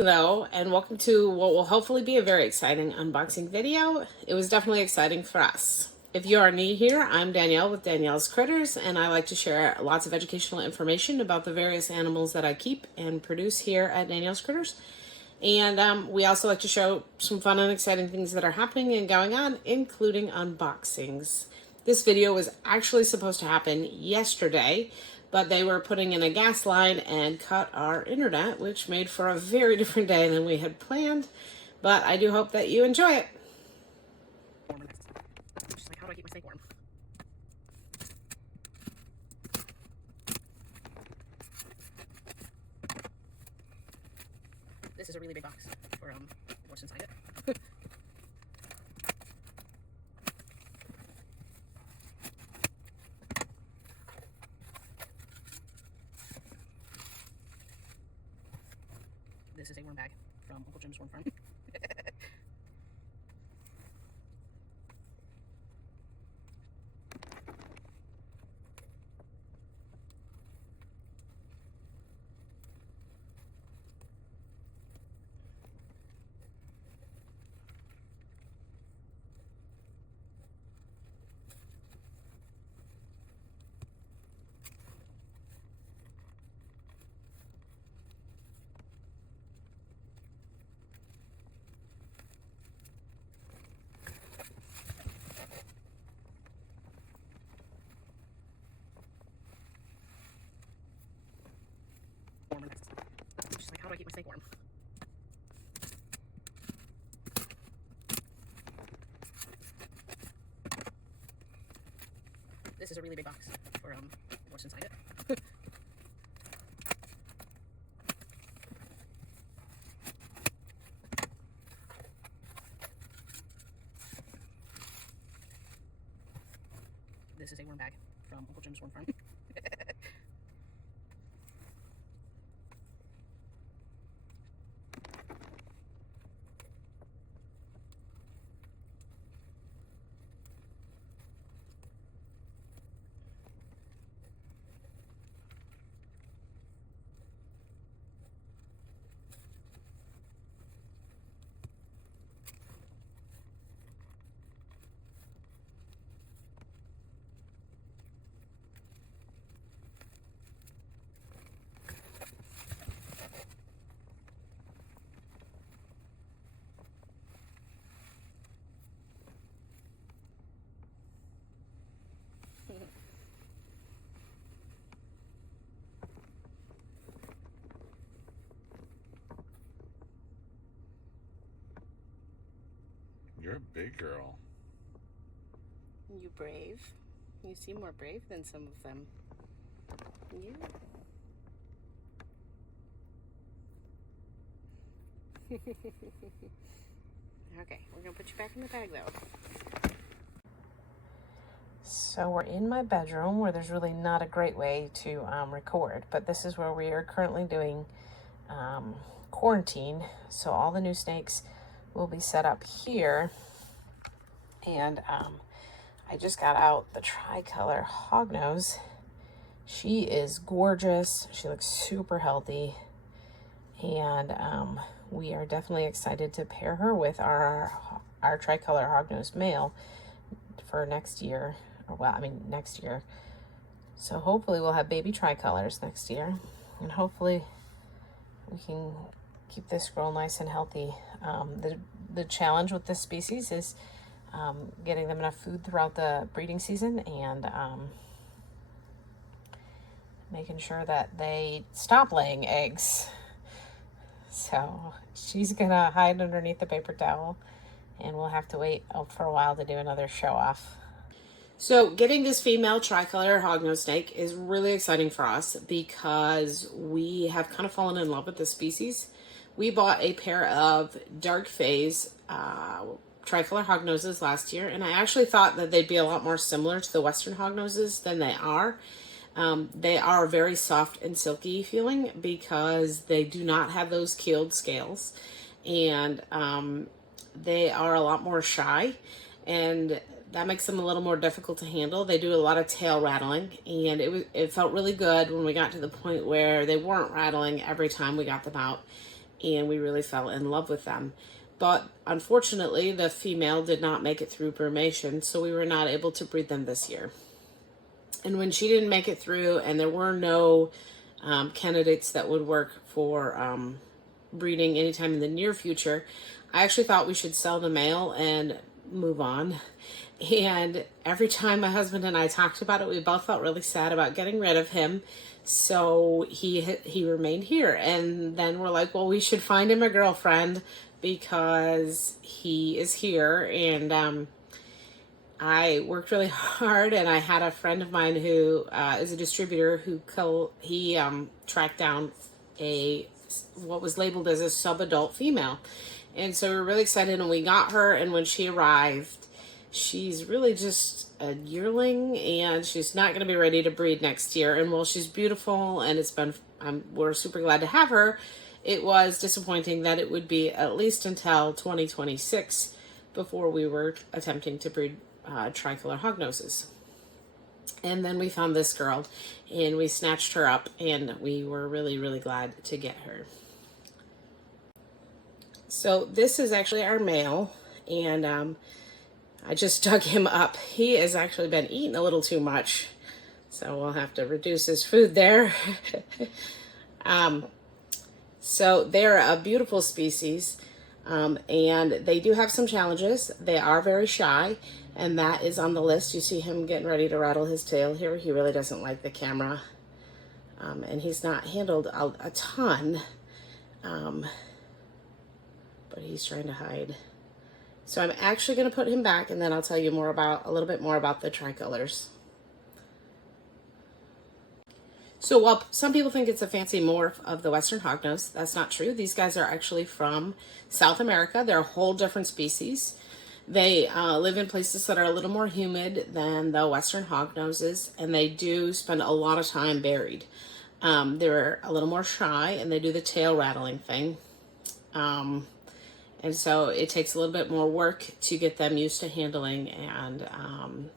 Hello, and welcome to what will hopefully be a very exciting unboxing video. It was definitely exciting for us. If you are new here, I'm Danielle with Danielle's Critters, and I like to share lots of educational information about the various animals that I keep and produce here at Danielle's Critters. And we also like to show some fun and exciting things that are happening and going on, including unboxings. This video was actually supposed to happen yesterday, but they were putting in a gas line and cut our internet, which made for a very different day than we had planned. But I do hope that you enjoy it. Just like, how do I keep my snake warm? This is a really big box for what's inside it. This is a worm bag from Uncle Jim's Worm Farm. Just like, how do I keep my snake warm? This is a really big box for what's inside it. This is a worm bag from Uncle Jim's Worm Farm. You're a big girl. You brave. You seem more brave than some of them. Yeah. Okay, we're gonna put you back in the bag though. So we're in my bedroom where there's really not a great way to record, but this is where we are currently doing quarantine. So all the new snakes will be set up here. And I just got out the tricolor hognose. She is gorgeous. She looks super healthy. And we are definitely excited to pair her with our tricolor hognose male for next year. Well, I mean next year. So hopefully we'll have baby tricolors next year. And hopefully we can keep this girl nice and healthy. The challenge with this species is getting them enough food throughout the breeding season and making sure that they stop laying eggs. So she's gonna hide underneath the paper towel and we'll have to wait for a while to do another show off. So getting this female tricolor hognose snake is really exciting for us because we have kind of fallen in love with this species. We bought a pair of dark phase tricolor hognoses last year, and I actually thought that they'd be a lot more similar to the Western hognoses than they are. They are very soft and silky feeling because they do not have those keeled scales, and they are a lot more shy, and that makes them a little more difficult to handle. They do a lot of tail rattling, and it felt really good when we got to the point where they weren't rattling every time we got them out. and we really fell in love with them. But unfortunately, the female did not make it through brumation, so we were not able to breed them this year. And when she didn't make it through, and there were no candidates that would work for breeding anytime in the near future, I actually thought we should sell the male and move on. And every time my husband and I talked about it, we both felt really sad about getting rid of him. So he remained here. And then we're like, well, we should find him a girlfriend because he is here. And I worked really hard, and I had a friend of mine who is a distributor who tracked down what was labeled as a sub-adult female. And so we were really excited, and we got her, and when she arrived, she's really just a yearling, and she's not going to be ready to breed next year. And while she's beautiful, and we're super glad to have her, it was disappointing that it would be at least until 2026 before we were attempting to breed tricolor hognoses. And then we found this girl, and we snatched her up, and we were really, really glad to get her. So this is actually our male, and I just dug him up. He has actually been eating a little too much, so we'll have to reduce his food there. So they're a beautiful species, and they do have some challenges. They are very shy, and that is on the list. You see him getting ready to rattle his tail here. He really doesn't like the camera, and he's not handled a ton, but he's trying to hide. So I'm actually going to put him back, and then I'll tell you a little bit more about the tricolors. So while some people think it's a fancy morph of the Western hognose, that's not true. These guys are actually from South America. They're a whole different species. They live in places that are a little more humid than the Western hognoses, and they do spend a lot of time buried. They're a little more shy, and they do the tail rattling thing. And so it takes a little bit more work to get them used to handling, and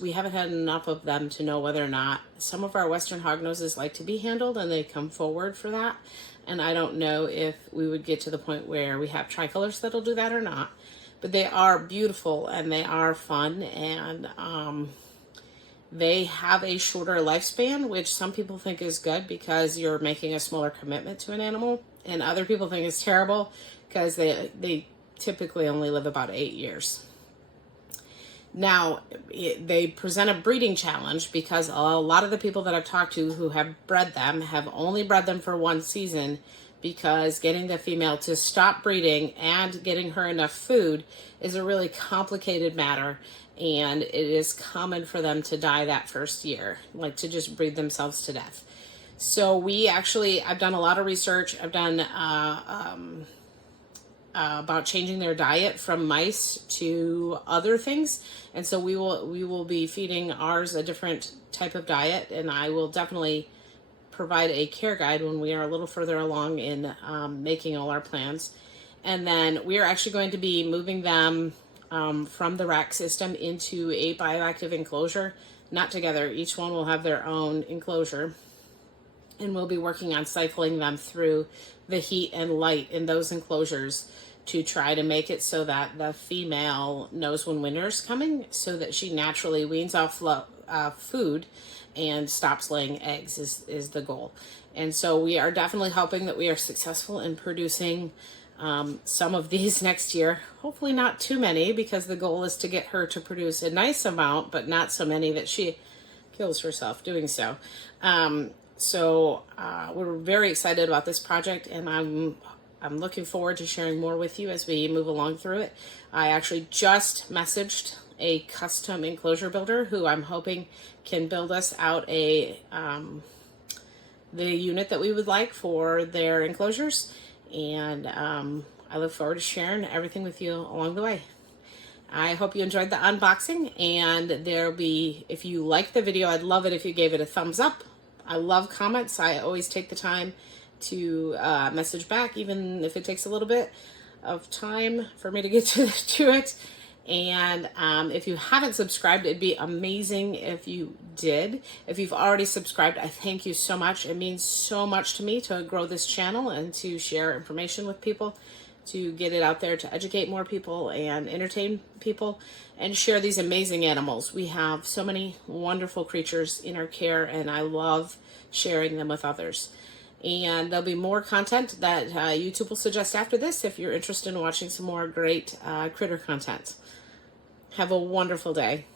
we haven't had enough of them to know whether or not some of our Western hognoses like to be handled, and they come forward for that. And I don't know if we would get to the point where we have tricolors that'll do that or not. But they are beautiful, and they are fun, and they have a shorter lifespan, which some people think is good because you're making a smaller commitment to an animal. And other people think it's terrible because they typically only live about 8 years. Now, they present a breeding challenge because a lot of the people that I've talked to who have bred them have only bred them for one season, because getting the female to stop breeding and getting her enough food is a really complicated matter, and it is common for them to die that first year, like to just breed themselves to death. So I've done a lot of research. I've done about changing their diet from mice to other things, and so we will be feeding ours a different type of diet, and I will definitely provide a care guide when we are a little further along in making all our plans. And then we are actually going to be moving them from the rack system into a bioactive enclosure, not together. Each one will have their own enclosure, and we'll be working on cycling them through the heat and light in those enclosures to try to make it so that the female knows when winter is coming, so that she naturally weans off food and stops laying eggs is the goal. And so we are definitely hoping that we are successful in producing some of these next year. Hopefully not too many, because the goal is to get her to produce a nice amount, but not so many that she kills herself doing so. So we're very excited about this project, and I'm looking forward to sharing more with you as we move along through it. I actually just messaged a custom enclosure builder who I'm hoping can build us out the unit that we would like for their enclosures, and I look forward to sharing everything with you along the way. I hope you enjoyed the unboxing, and if you liked the video, I'd love it if you gave it a thumbs up. I love comments. I always take the time to message back, even if it takes a little bit of time for me to get to it. And if you haven't subscribed, it'd be amazing if you did. If you've already subscribed, I thank you so much. It means so much to me to grow this channel and to share information with people, to get it out there, to educate more people and entertain people, and share these amazing animals. We have so many wonderful creatures in our care, and I love sharing them with others. And there'll be more content that YouTube will suggest after this if you're interested in watching some more great critter content. Have a wonderful day.